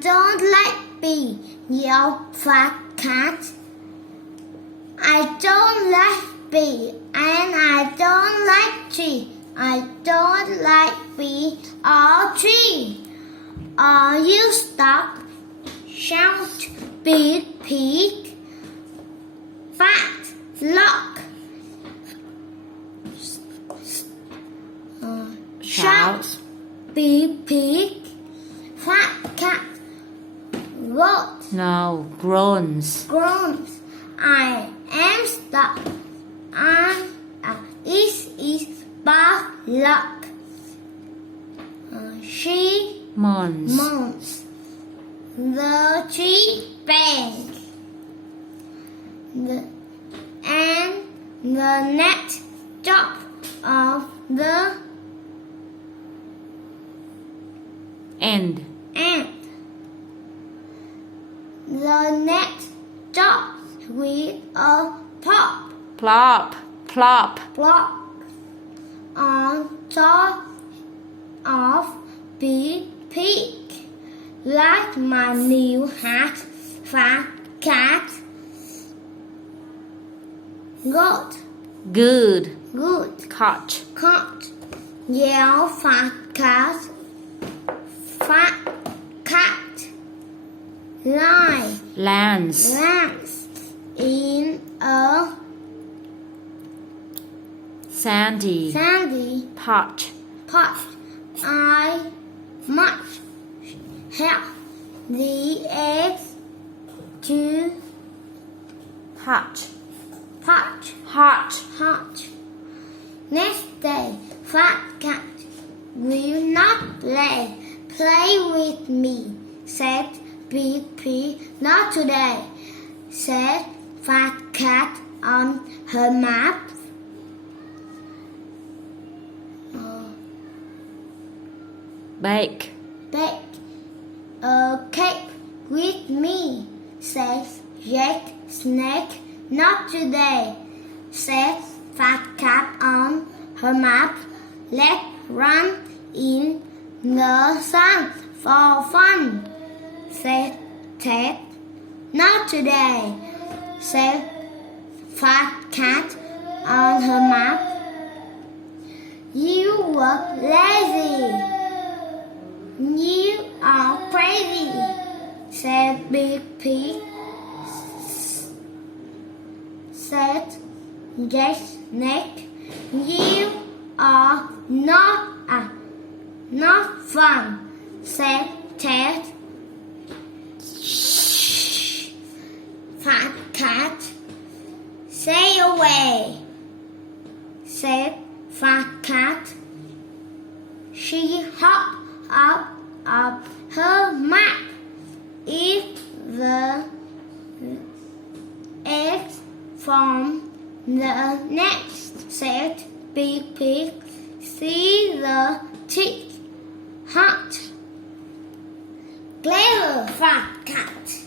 don't like bee, yelled fat cat. I don't like bee, and I don't like tree. I don't like bee or tree. Are you stuck? Shout Big Pig. Fat Flock. Shout Big Pig. Fat Cat. What? No, groans. Groans. I am stuck. This is bad luck. She Moans. moans. The tree bangs. And the net top of the End. ant. The net stops with a pop. Plop. Plop. Block on top of Big Pig. Like my new hat, Fat Cat. Good, Good. good, Caught. caught. Yell Fat Cat. Fat Cat. Lie, Lands. lands in a Sandy. sandy Pot. pot. I must help the eggs to Hot. pot Hot. hot. Next day, Fat Cat will not play. Play with me, said Big Pig. Not today, said Fat Cat on her map. Bake. Bake a cake with me, says Jack Snake. Not today, says Fat Cat on her map. Let's run in the sun for fun, said Ted. Not today, said Fat Cat on her map. You were lazy. You are crazy, said Big Pig. Said Jack Snake. You are not fun, said Ted. Shh, Fat Cat. Stay away, said Fat Cat. She hopped up her map. If the eggs from the nest, said Big Pig. See the tick. Hot. Clever Fat Cat.